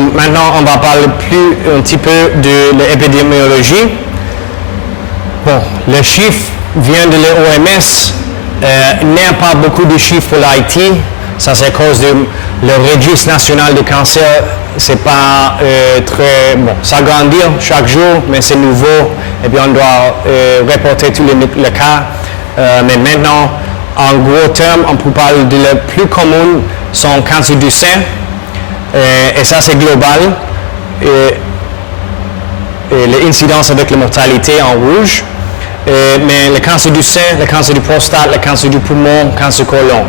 maintenant, on va parler un petit peu de l'épidémiologie. Bon, le chiffre vient de l'OMS. Il n'y a pas beaucoup de chiffres pour l'Haïti. Ça, c'est à cause de le registre national de cancer. C'est pas très bon. Ça grandit chaque jour, mais c'est nouveau. Et puis on doit reporter tous les cas. Mais maintenant, en gros termes, on peut parler de le plus commun sont cancer du sein. Et ça, c'est global. Et l'incidence avec la mortalité en rouge. Mais le cancer du sein, le cancer du prostate, le cancer du poumon, le cancer du côlon.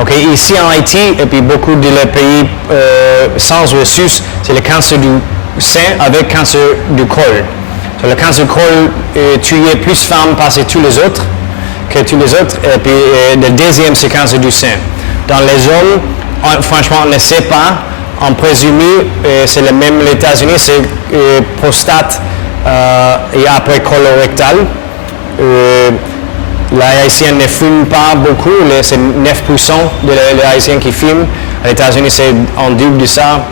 Okay. Ici en Haïti, et puis beaucoup de les pays sans ressources, c'est le cancer du sein avec le cancer du col. So, le cancer du col tue plus de femmes que tous les autres. Et puis le deuxième, c'est le cancer du sein. Dans les hommes, franchement, on ne sait pas. On présume, c'est le même les États-Unis, c'est prostate et après colorectal. Les Haïtiens ne fument pas beaucoup, c'est 9% des Haïtiens qui fument. Les États-Unis, c'est en double de ça.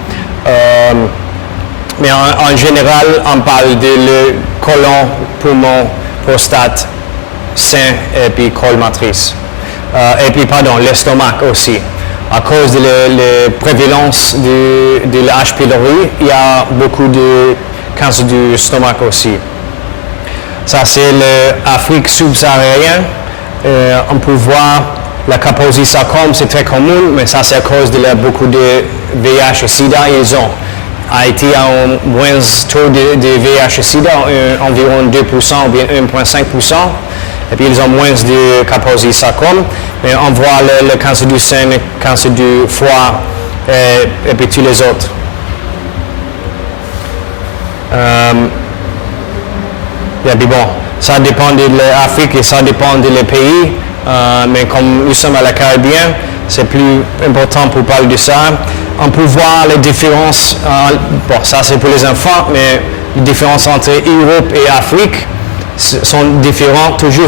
Mais en général, on parle de le côlon, poumon, prostate, sein et puis col matrice. Et puis, l'estomac aussi. À cause de la prévalence de l'H. pylori, il y a beaucoup de cancer du stomac aussi. Ça, c'est l'Afrique subsaharienne. On peut voir la Kaposi-sarcome, c'est très commun, mais ça, c'est à cause de beaucoup de VIH et SIDA. Ils ont. Haïti a un moins taux de VIH et SIDA, environ 2% ou bien 1,5%. Et puis, ils ont moins de Kaposi-sarcome. Mais on voit le cancer du sein, le cancer du foie et puis tous les autres. Et puis bon, ça dépend de l'Afrique et ça dépend des pays. Mais comme nous sommes à la Caribéenne, c'est plus important pour parler de ça. On peut voir les différences. Bon, ça c'est pour les enfants, mais les différences entre Europe et Afrique sont différentes toujours.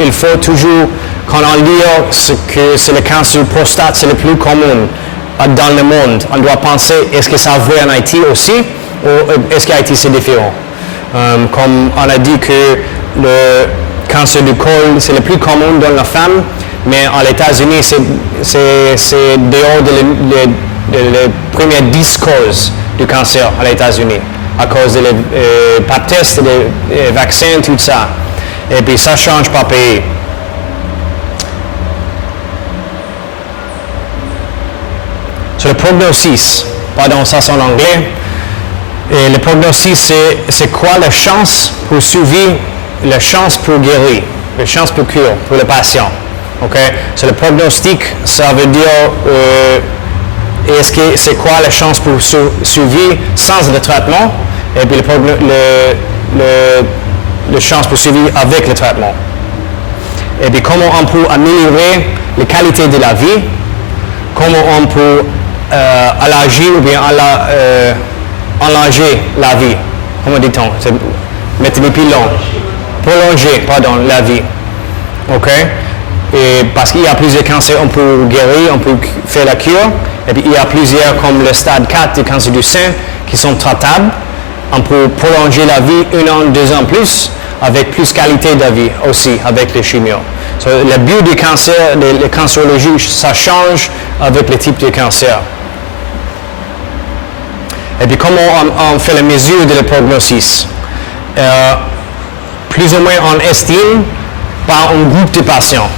Il faut toujours, quand on lit que c'est le cancer du prostate, c'est le plus commun dans le monde. On doit penser, est-ce que ça vrai en Haïti aussi ou est-ce qu'Haïti c'est différent? Comme on a dit que le cancer du col, c'est le plus commun dans la femme, mais en États-Unis, c'est dehors des premières 10 causes du cancer aux États-Unis, à cause des pap tests, des vaccins, tout ça. Et puis ça change par pays. Sur le prognosis, pardon, ça c'est en anglais. Et le prognosis, c'est quoi la chance pour survivre, la chance pour guérir, la chance pour cure pour le patient. Okay? So, le prognostic, ça veut dire c'est quoi la chance pour survivre sans le traitement et puis la chance pour survivre avec le traitement. Et puis comment on peut améliorer la qualité de la vie, comment on peut alléger ou bien enlarger la vie. Comment dit-on? Mettre les pilons. Prolonger, la vie. OK? Et parce qu'il y a plusieurs cancers, on peut guérir, on peut faire la cure. Et puis il y a plusieurs, comme le stade 4 du cancer du sein, qui sont traitables. On peut prolonger la vie 1 an, 2 ans plus, avec plus qualité de vie aussi, avec les chimios. So, le but du cancer, les cancérologies, ça change avec le type de cancer. Et puis comment on fait la mesure de la prognosis? Plus ou moins on estime par un groupe de patients.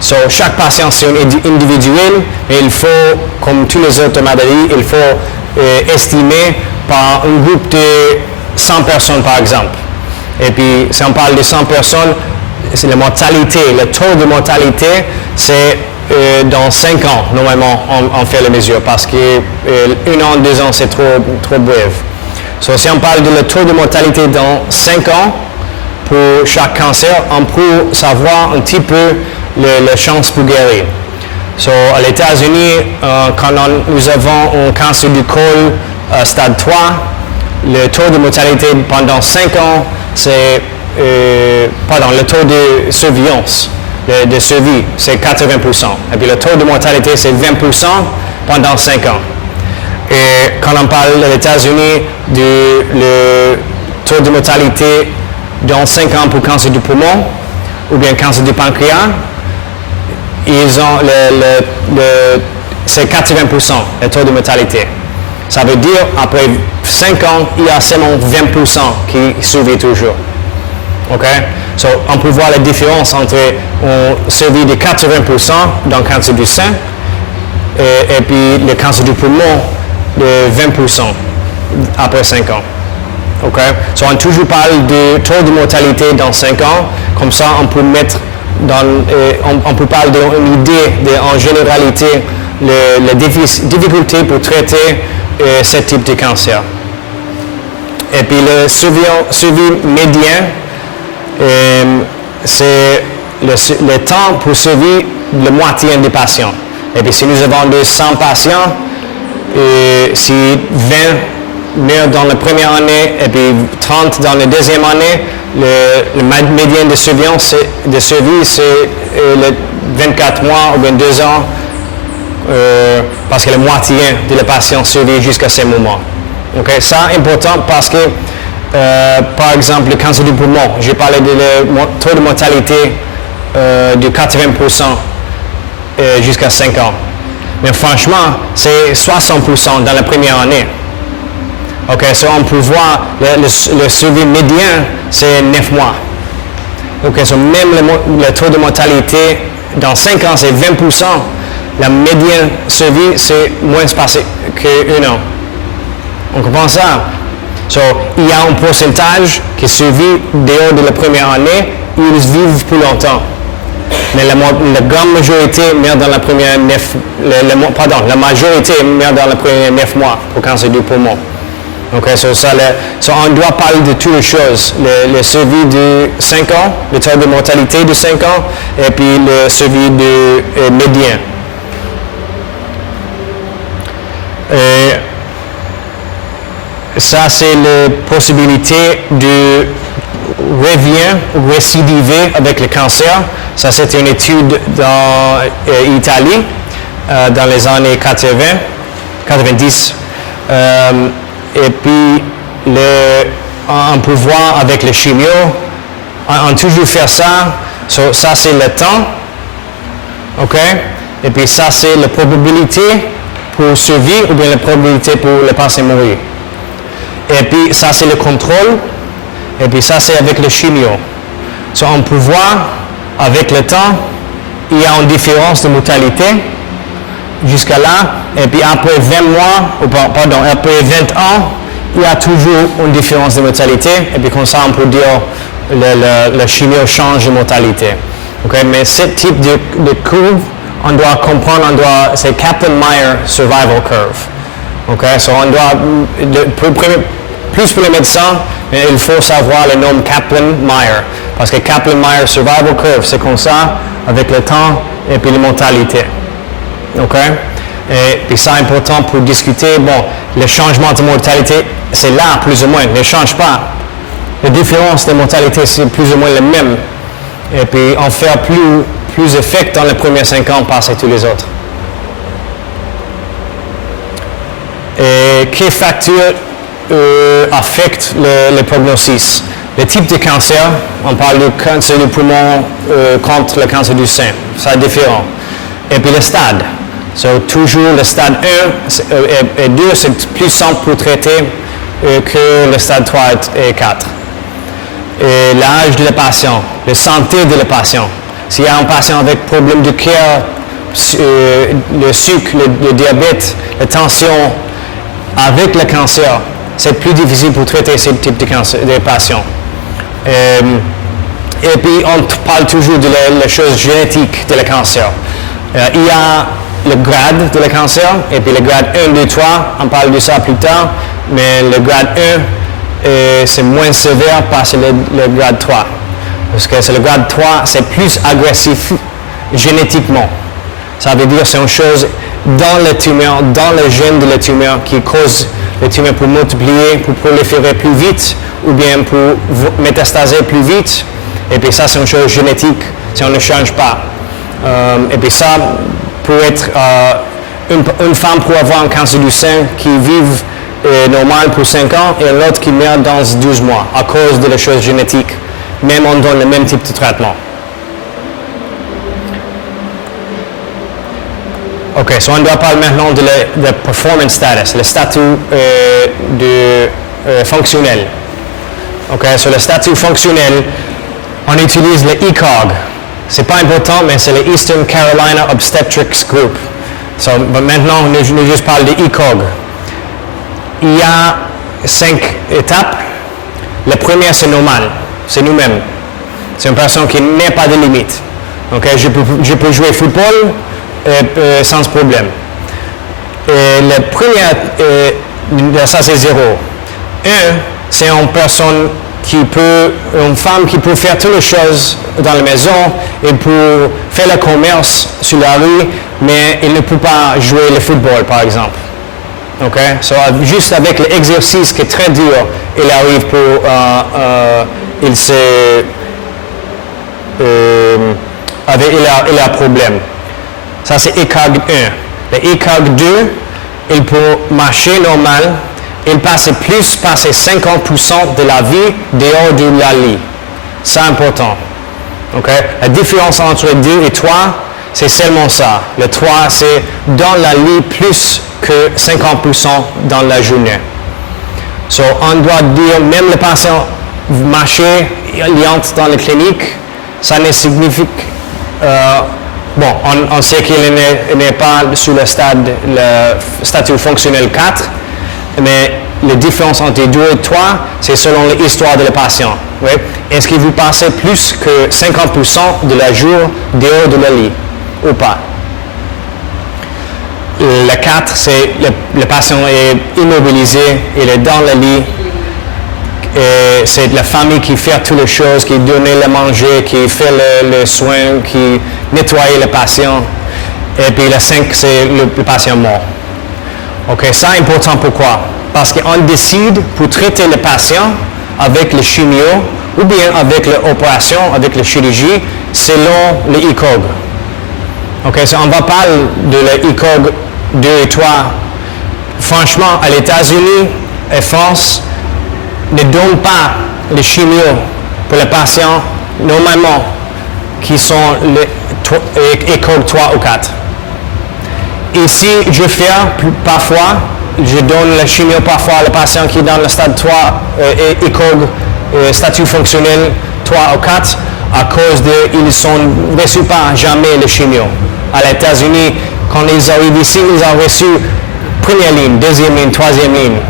So, chaque patient c'est individuel, mais il faut, comme tous les autres maladies, il faut estimer par un groupe de 100 personnes par exemple. Et puis si on parle de 100 personnes, c'est la mortalité, le taux de mortalité, c'est dans 5 ans, normalement, on fait la mesure parce que 1 an, 2 ans, c'est trop bref. So, si on parle de le taux de mortalité dans 5 ans, pour chaque cancer, on peut savoir un petit peu la chance pour guérir. So, à les États-Unis, quand nous avons un cancer du col stade 3, le taux de mortalité pendant 5 ans, c'est, le taux de surveillance, de survie, c'est 80%. Et puis le taux de mortalité, c'est 20% pendant 5 ans. Et quand quand on parle des États-Unis, le taux de mortalité dans 5 ans pour cancer du poumon ou bien cancer du pancréas, ils ont c'est 80% le taux de mortalité. Ça veut dire après 5 ans, il y a seulement 20% qui survivent toujours. OK? So, on peut voir la différence entre on survit de 80% dans le cancer du sein et puis le cancer du poumon de 20% après 5 ans. OK? So, on toujours parle de taux de mortalité dans 5 ans. Comme ça, on peut mettre on peut parler d'une idée en généralité la difficulté pour traiter ce type de cancer. Et puis le suivi médian, c'est le temps pour suivre la moitié des patients. Et puis si nous avons 100 patients, si 20 meurent dans la première année et puis 30 dans la deuxième année, le médian de surveillance de survie, c'est 24 mois ou bien 2 ans, parce que la moitié de les patients survivent jusqu'à ce moment. Okay? Ça est important parce que, par exemple, le cancer du poumon, j'ai parlé de le taux de mortalité de 80% jusqu'à 5 ans. Mais franchement, c'est 60% dans la première année. OK, so on peut voir le survie médian, c'est 9 mois. OK, so même le taux de mortalité dans 5 ans, c'est 20%. La médiane survie, c'est moins passé qu'un an. On comprend ça? So, il y a un pourcentage qui survit dehors de la première année, ils vivent plus longtemps. Mais la grande majorité meurt dans la première la majorité meurt dans les premiers 9 mois pour cancer du poumon. OK, on doit parler de toutes les choses. Le survie de 5 ans, le taux de mortalité de 5 ans, et puis le survie de médian. Ça, c'est la possibilité de revient ou récidiver avec le cancer. Ça, c'est une étude dans Italie dans les années 90. Et puis, on peut voir avec le chimio, on toujours fait ça. So, ça, c'est le temps. OK? Et puis, ça, c'est la probabilité pour survivre ou bien la probabilité pour le patient mourir. Et puis, ça, c'est le contrôle. Et puis, ça, c'est avec le chimio. So, on peut voir, avec le temps, il y a une différence de mortalité jusqu'à là. Et puis, après 20 mois, après 20 ans, il y a toujours une différence de mortalité. Et puis, comme ça, on peut dire le chimio change de mortalité. Okay? Mais ce type de courbe, on doit comprendre, c'est Kaplan-Meier Survival Curve. Okay? So, on doit, plus pour les médecins, mais il faut savoir le nom Kaplan-Meier. Parce que Kaplan-Meier Survival Curve, c'est comme ça, avec le temps et puis la mortalité. OK? Et puis ça, c'est important pour discuter. Bon, le changement de mortalité, c'est là, plus ou moins, ne change pas. La différence de mortalité, c'est plus ou moins le même. Et puis, on fait plus d'effet dans les premiers 5 ans par tous les autres. Et quels facteurs affectent le prognosis? Le type de cancer, on parle du cancer du poumon contre le cancer du sein, c'est différent. Et puis le stade, toujours le stade 1 et 2, c'est plus simple pour traiter que le stade 3 et 4. Et l'âge de le patient, la santé de le patient. S'il y a un patient avec problème de cœur, le sucre, le diabète, la tension, avec le cancer, c'est plus difficile pour traiter ce type de cancer des patients. Et puis, on parle toujours de la chose génétique de le cancer. Il y a le grade de le cancer, et puis le grade 1, 2, 3, on parle de ça plus tard, mais le grade 1, c'est moins sévère parce que le grade 3. Parce que le grade 3, c'est plus agressif génétiquement. Ça veut dire que c'est une chose dans le tumeur, dans le gène de la tumeur qui cause le tumeur pour multiplier, pour proliférer plus vite ou bien pour métastaser plus vite. Et puis ça, c'est une chose génétique si on ne change pas. Et puis ça, pour être une femme pour avoir un cancer du sein qui vive est normal pour 5 ans et l'autre qui meurt dans 12 mois à cause de la chose génétique, même on donne le même type de traitement. Ok, so on doit parler maintenant de performance status, le statut fonctionnel. Ok, sur le statut fonctionnel, on utilise le ECOG. C'est pas important, mais c'est le Eastern Carolina Obstetrics Group. So, maintenant, je juste parle de ECOG. Il y a 5 étapes. La première, c'est normal. C'est nous-mêmes. C'est une personne qui n'a pas de limite. Ok, je peux jouer football sans problème. Et la première, ça c'est 0. 1, c'est une personne une femme qui peut faire toutes les choses dans la maison et pour faire le commerce sur la rue, mais elle ne peut pas jouer le football, par exemple. OK? So, juste avec l'exercice qui est très dur, il arrive pour... il a problème. Ça, c'est ECOG 1. Le ECOG 2, il peut marcher normal. Il passe 50% de la vie dehors de la lit. C'est important. Okay? La différence entre 2 et 3, c'est seulement ça. Le 3, c'est dans la lit plus que 50% dans la journée. So, on doit dire, même le patient marcher, il entre dans la clinique, ça ne signifie... on sait qu'il n'est pas sur le statut fonctionnel 4, mais la différence entre 2 et 3, c'est selon l'histoire de le patient. Oui? Est-ce que vous passez plus que 50% de la jour dehors de la lit ou pas? Le 4, c'est le patient est immobilisé, il est dans le lit. Et c'est la famille qui fait toutes les choses, qui donne le manger, qui fait le soin, qui nettoie le patient. Et puis le 5, c'est le patient mort. OK, ça est important. Pourquoi? Parce qu'on décide pour traiter le patient avec le chimio ou bien avec l'opération, avec la chirurgie, selon le ECOG. OK, so on va parler de l'ECOG 2 et 3. Franchement, à l'États-Unis et France, ne donne pas les chimio pour les patients normalement qui sont les ECOG 3 ou 4. Ici, je fais parfois, je donne la chimio parfois à les patients qui sont dans le stade 3 ECOG, statut fonctionnel 3 ou 4, à cause ils ne reçoivent pas jamais le chimio. À les États-Unis, quand ils arrivent ici, ils ont reçu première ligne, deuxième ligne, troisième ligne.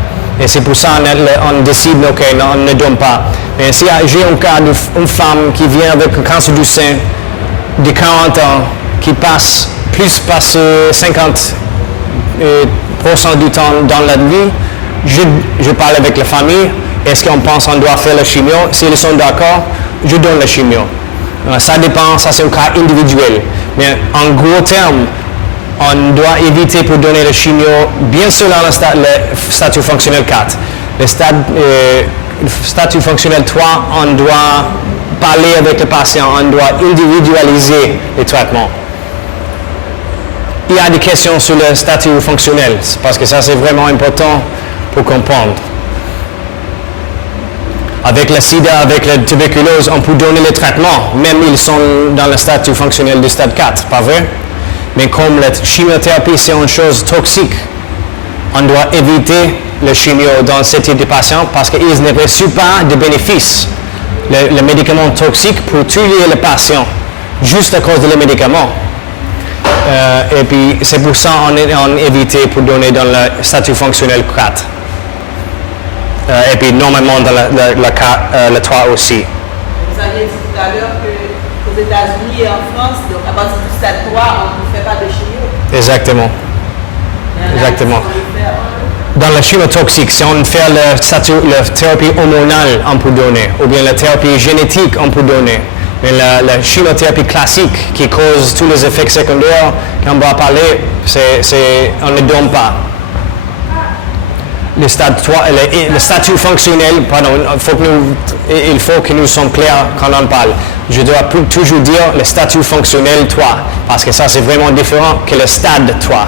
Et c'est pour ça qu'on décide, OK, non, on ne donne pas. Mais si j'ai un cas d'une femme qui vient avec un cancer du sein de 40 ans, qui passe 50% du temps dans la vie, je parle avec la famille. Est-ce qu'on pense qu'on doit faire la chimio? S'ils sont d'accord, je donne la chimio. Ça dépend, ça c'est un cas individuel. Mais en gros terme, on doit éviter pour donner le chimio, bien sûr dans le statut fonctionnel 4. Le statut fonctionnel 3, on doit parler avec le patient, on doit individualiser les traitements. Il y a des questions sur le statut fonctionnel, parce que ça c'est vraiment important pour comprendre. Avec le sida, avec la tuberculose, on peut donner le traitement, même ils sont dans le statut fonctionnel du stade 4, pas vrai? Mais comme la chimiothérapie, c'est une chose toxique, on doit éviter le chimio dans ce type de patients parce qu'ils ne reçoivent pas de bénéfices. Le médicament toxique pour tuer le patient, juste à cause de le médicament. Et puis, c'est pour ça qu'on évite pour donner dans le statut fonctionnel 4. Et puis, normalement, dans le 3 aussi. Vous aviez dit tout à l'heure qu'aux États-Unis et en France, donc à partir du stade 3, on ne fait pas de chimio. Exactement. Exactement. Dans la chimiotoxique, si on fait la thérapie hormonale, on peut donner, ou bien la thérapie génétique, on peut donner. Mais la chimiothérapie classique qui cause tous les effets secondaires qu'on va parler, on ne donne pas. Le stade 3, le statut fonctionnel, pardon, il faut que nous soyons clairs quand on parle. Je dois toujours dire le statut fonctionnel 3, parce que ça c'est vraiment différent que le stade 3.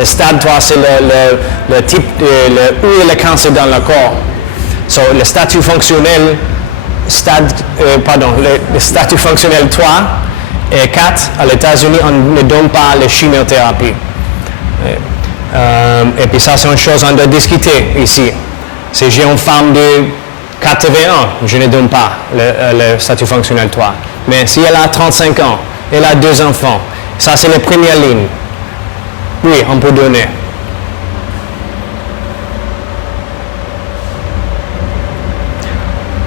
Le stade 3, c'est le type, où est le cancer dans le corps. So, le statut fonctionnel, le statut fonctionnel 3 et 4, à l'États-Unis, on ne donne pas la chimiothérapie. Et puis ça, c'est une chose qu'on doit discuter ici. Si j'ai une femme de 81, je ne donne pas le statut fonctionnel 3. Mais si elle a 35 ans, elle a 2 enfants, ça c'est la première ligne. Oui, on peut donner.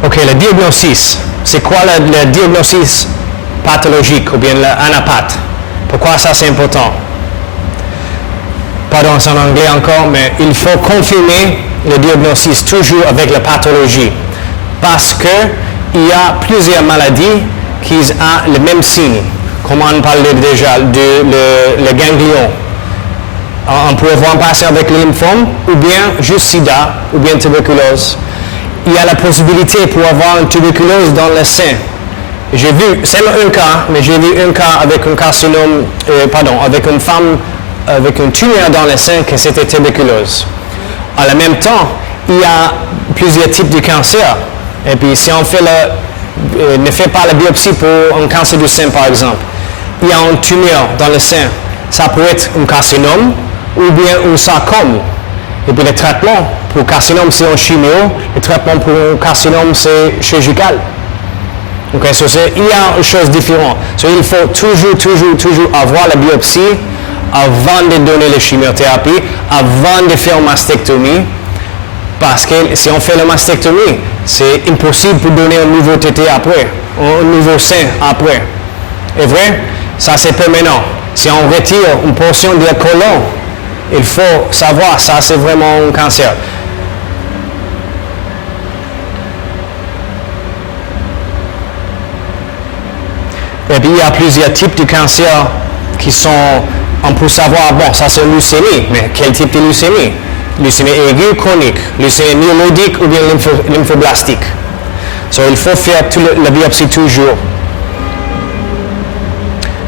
OK, le diagnostic. C'est quoi le diagnostic pathologique ou bien l'anapathe? Pourquoi ça c'est important? Pardon, c'est en anglais encore, mais il faut confirmer le diagnostic toujours avec la pathologie. Parce qu'il y a plusieurs maladies qui ont le même signe. Comme on parlait déjà, le ganglion. On peut avoir un patient avec le lymphome, ou bien juste sida, ou bien tuberculose. Il y a la possibilité pour avoir une tuberculose dans le sein. J'ai vu, c'est un cas, mais j'ai vu un cas avec un carcinome, avec une femme avec une tumeur dans le sein que c'était tuberculose. En même temps, il y a plusieurs types de cancer. Et puis si on ne fait pas la biopsie pour un cancer du sein par exemple, il y a une tumeur dans le sein. Ça peut être un carcinome ou bien un sarcome. Et puis le traitement pour carcinome c'est un chimio, le traitement pour un carcinome c'est chirurgical. Donc il y a une chose différente. Il faut toujours avoir la biopsie avant de donner la chimiothérapie, avant de faire une mastectomie. Parce que si on fait la mastectomie, c'est impossible pour donner un nouveau tété après, un nouveau sein après. Est vrai? Ça c'est permanent. Si on retire une portion du côlon, il faut savoir, ça c'est vraiment un cancer. Et puis il y a plusieurs types de cancers qui sont, on peut savoir, bon, ça c'est une leucémie, mais quel type de leucémie? Leucémie aiguë, chronique, leucémie myélodique ou bien lymphoblastique. Il faut faire la biopsie toujours.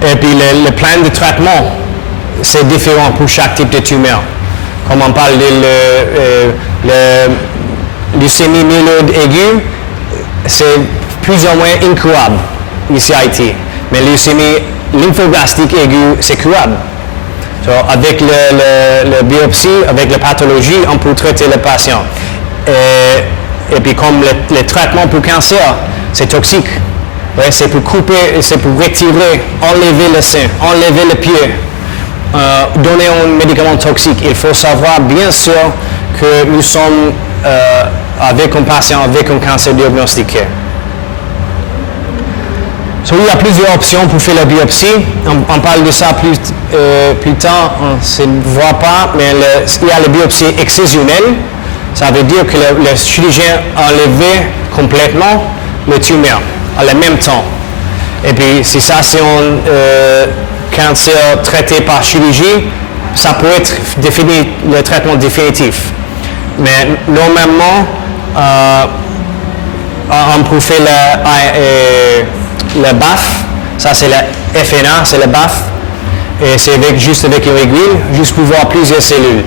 Et puis le plan de traitement, c'est différent pour chaque type de tumeur. Comme on parle de leucémie myéloïde aiguë, c'est plus ou moins incurable ici à Haïti. Mais leucémie lymphoblastique aiguë, c'est curable. Avec la biopsie, avec la pathologie, on peut traiter le patient. Et puis comme le traitement pour cancer, c'est toxique. Ouais, c'est pour couper, c'est pour retirer, enlever le sein, enlever le pied, donner un médicament toxique. Il faut savoir bien sûr que nous sommes avec un patient avec un cancer diagnostiqué. Il y a plusieurs options pour faire la biopsie. On parle de ça plus tard, on ne voit pas, mais il y a la biopsie excisionelle. Ça veut dire que le chirurgien a enlevé complètement le tumeur en même temps. Et puis, si ça c'est un cancer traité par chirurgie, ça peut être le traitement définitif. Mais normalement, on peut faire le BAF, ça c'est le FNA, c'est le BAF, et c'est juste avec une aiguille, juste pour voir plusieurs cellules.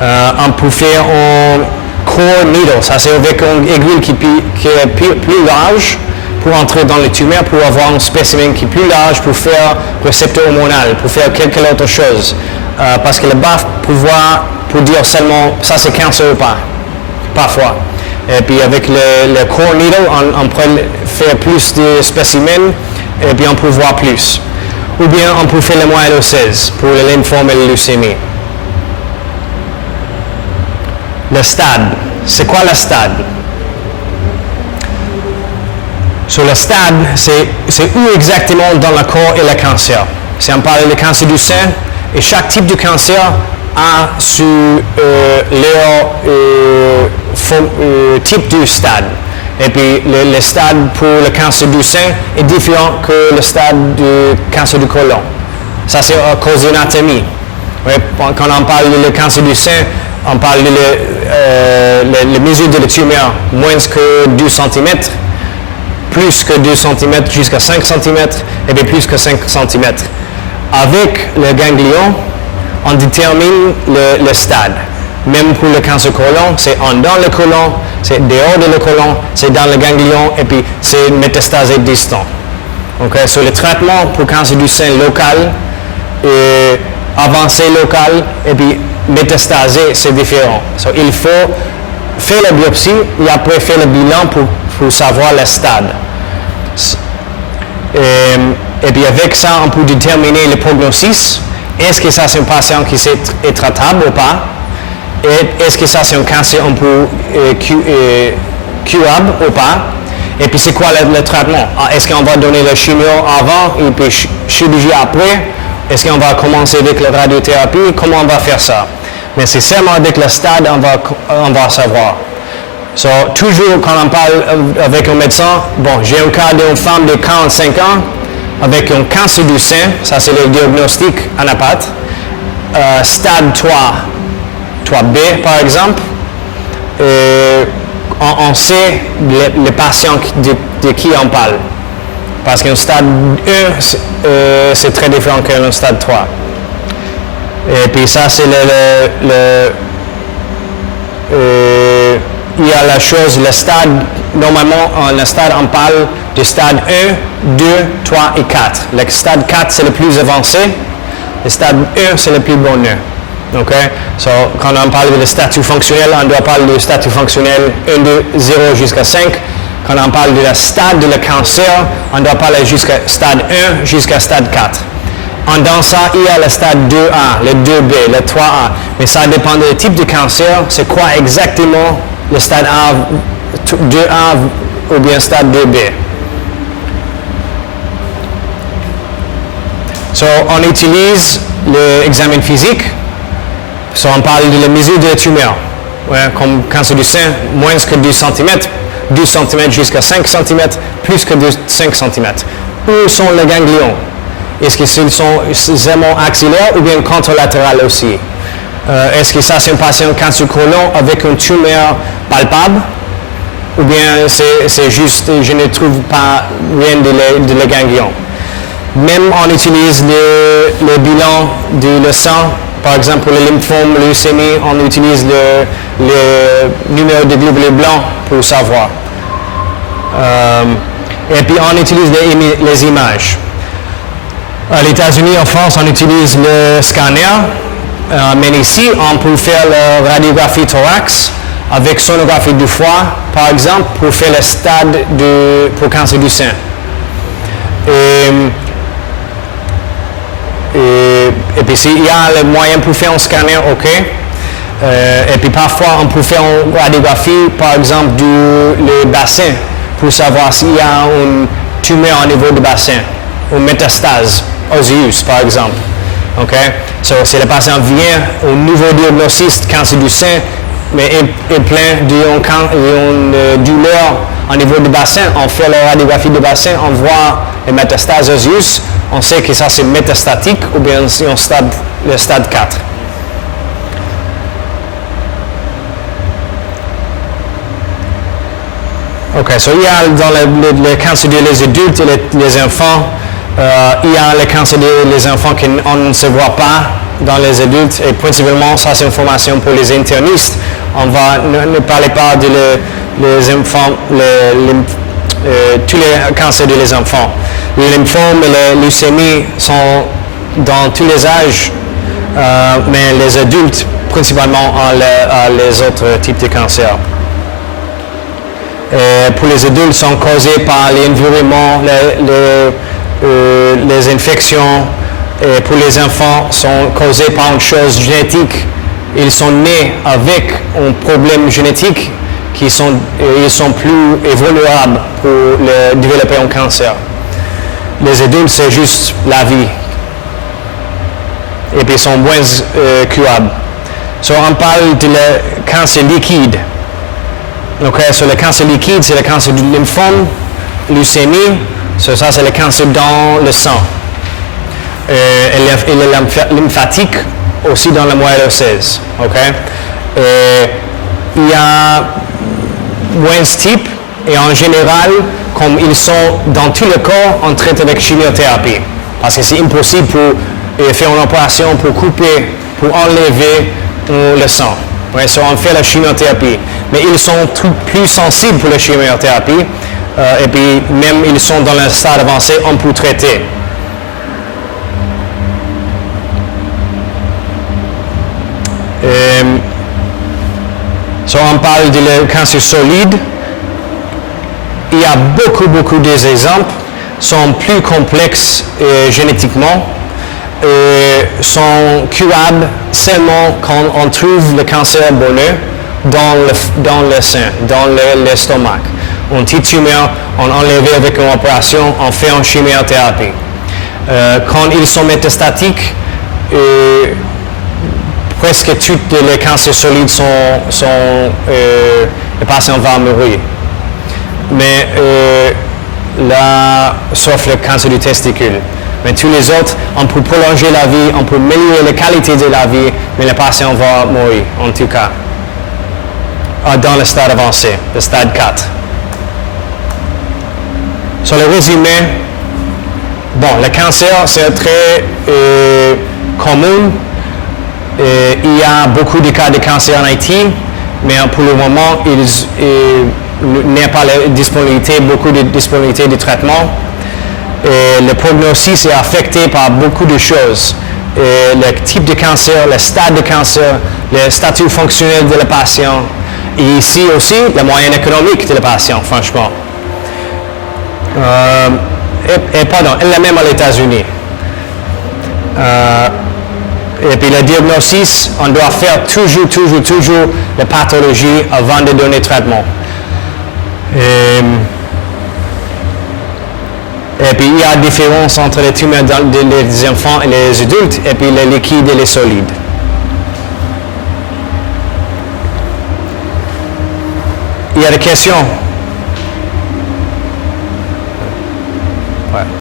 On peut faire un core needle, ça c'est avec une aiguille qui est plus large pour entrer dans les tumeurs, pour avoir un spécimen qui est plus large, pour faire récepteur hormonal, pour faire quelque autre chose. Parce que le BAF pour dire seulement ça c'est cancer ou pas, parfois. Et puis avec le core needle, on peut faire plus de spécimens et puis on peut voir plus. Ou bien on peut faire le myélosèse pour le lymphome et la leucémie. Le stade. C'est quoi le stade? Le stade, c'est où exactement dans le corps est le cancer. Si on parle du cancer du sein, et chaque type de cancer a sur leur type de stade. Et puis le stade pour le cancer du sein est différent que le stade du cancer du côlon. Ça c'est à cause de l'anatomie. Ouais, quand on parle du cancer du sein, on parle de la mesure de la tumeur, moins que 2 cm, plus que 2 cm jusqu'à 5 cm, et bien plus que 5 cm. Avec le ganglion, on détermine le stade. Même pour le cancer côlon, c'est en dans le côlon, c'est dehors de le côlon, c'est dans le ganglion et puis c'est métastasé distant. Okay? So, le traitement pour cancer du sein local, avancé local et puis métastasé, c'est différent. So, il faut faire la biopsie et après faire le bilan pour savoir le stade. Et puis avec ça, on peut déterminer le prognosis. Est-ce que ça c'est un patient qui est traitable ou pas? Et est-ce que ça c'est un cancer on peut curable ou pas? Et puis c'est quoi le traitement? Est-ce qu'on va donner la chimio avant et puis chirurgie après? Est-ce qu'on va commencer avec la radiothérapie? Comment on va faire ça? Mais c'est seulement avec le stade on va savoir. So, toujours quand on parle avec un médecin, bon, j'ai un cas d'une femme de 45 ans avec un cancer du sein, ça c'est le diagnostic anapathe, stade 3B par exemple. On sait les patients de qui on parle. Parce qu'un stade 1, c'est très différent qu'un stade 3. Et puis ça, c'est il y a la chose, le stade, normalement, le stade, on parle du stade 1, 2, 3 et 4. Le stade 4, c'est le plus avancé. Le stade 1, c'est le plus bonheur. OK? So, quand on parle de statut fonctionnel, on doit parler du statut fonctionnel 1, 2, 0 jusqu'à 5. Quand on parle de la stade de le cancer, on doit parler jusqu'à stade 1 jusqu'à stade 4. Dans ça, il y a le stade 2A, le 2B, le 3A. Mais ça dépend du type de cancer. C'est quoi exactement le stade A, 2A ou bien stade 2B. So, on utilise l'examen physique. So, on parle de la mesure de la tumeur. Ouais, comme cancer du sein, moins que 2 cm, 2 cm jusqu'à 5 cm, plus que 5 cm. Où sont les ganglions? Est-ce que ce sont seulement axillaires ou bien contralatérales aussi? Est-ce que ça c'est un patient cancer côlon avec une tumeur palpable? Ou bien c'est juste, je ne trouve pas rien de le ganglion? Même on utilise le bilan du sang, par exemple pour le lymphome, le leucémie, on utilise le numéro de globules blancs pour savoir. Et puis on utilise les images. À l'États-Unis, en France, on utilise le scanner, mais ici, on peut faire la radiographie thorax avec sonographie du foie, par exemple, pour faire le stade pour cancer du sein. Et puis s'il y a le moyen pour faire un scanner, ok. Et puis parfois, on peut faire une radiographie, par exemple, du bassin, pour savoir s'il y a une tumeur au niveau du bassin, ou métastase. Oseus, par exemple. OK? So, si le patient vient au nouveau diagnostic cancer du sein, mais est plein d'une douleur au niveau du bassin, on fait la radiographie du bassin, on voit les métastases oseus, on sait que ça c'est métastatique ou bien c'est le stade 4. OK, so il y a dans le cancer des adultes et les enfants, il y a le cancer des enfants qu'on ne se voit pas dans les adultes et principalement ça c'est une formation pour les internistes. On va ne parler pas de les enfants, tous les cancers des enfants. Les lymphomes et les leucémies sont dans tous les âges, mais les adultes principalement ont les autres types de cancers. Pour les adultes sont causés par l'environnement, les infections, et pour les enfants sont causées par une chose génétique. Ils sont nés avec un problème génétique ils sont plus vulnérables pour développer un cancer. Les adultes, c'est juste la vie. Et puis ils sont moins curables. So, on parle de le cancer liquide. Okay, so le cancer liquide, c'est le cancer du lymphome, leucémie. So, ça, c'est le cancer dans le sang. Et le lymphatique aussi dans la moelle osseuse. Okay? Il y a moins de types et en général, comme ils sont dans tout le corps, on traite avec chimiothérapie. Parce que c'est impossible pour faire une opération pour couper pour enlever le sang. Ouais, so on fait la chimiothérapie. Mais ils sont plus sensibles pour la chimiothérapie et puis même ils sont dans le stade avancé, on peut traiter. So on parle de cancer solide. Il y a beaucoup d'exemples, sont plus complexes génétiquement, sont curables seulement quand on trouve le cancer bouleux dans le sein, dans l'estomac. Une petite tumeur, on enlève avec une opération, on fait une chimiothérapie. Quand ils sont métastatiques, presque tous les cancers solides le patient va mourir. Mais là, sauf le cancer du testicule. Mais tous les autres, on peut prolonger la vie, on peut améliorer la qualité de la vie, mais le patient va mourir, en tout cas, dans le stade avancé, le stade 4. Sur le résumé, bon, le cancer, c'est très commun. Il y a beaucoup de cas de cancer en Haïti, mais pour le moment, il n'y a pas beaucoup de disponibilité de traitement. Et le prognostic est affecté par beaucoup de choses. Et le type de cancer, le stade de cancer, le statut fonctionnel de le patient. Et ici aussi, le moyen économique de le patient, franchement. Pardon, elle est même aux États-Unis. Et puis le diagnostic, on doit faire toujours la pathologie avant de donner traitement. Et puis il y a une différence entre les tumeurs des enfants et les adultes, et puis les liquides et les solides. Il y a des questions? Ouais.